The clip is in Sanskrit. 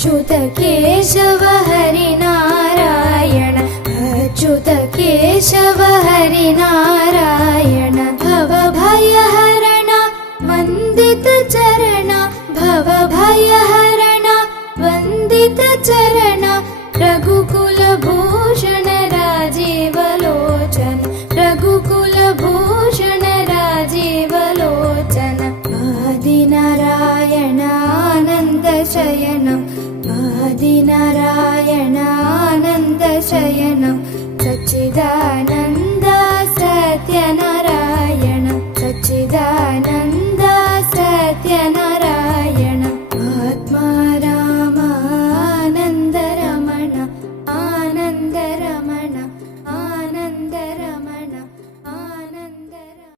अच्युत केशव हरि नारायण अच्युत केशव हरि नारायण भव भयहरण वन्दित चरण भव भयहरण वन्दित चरण रघुकुल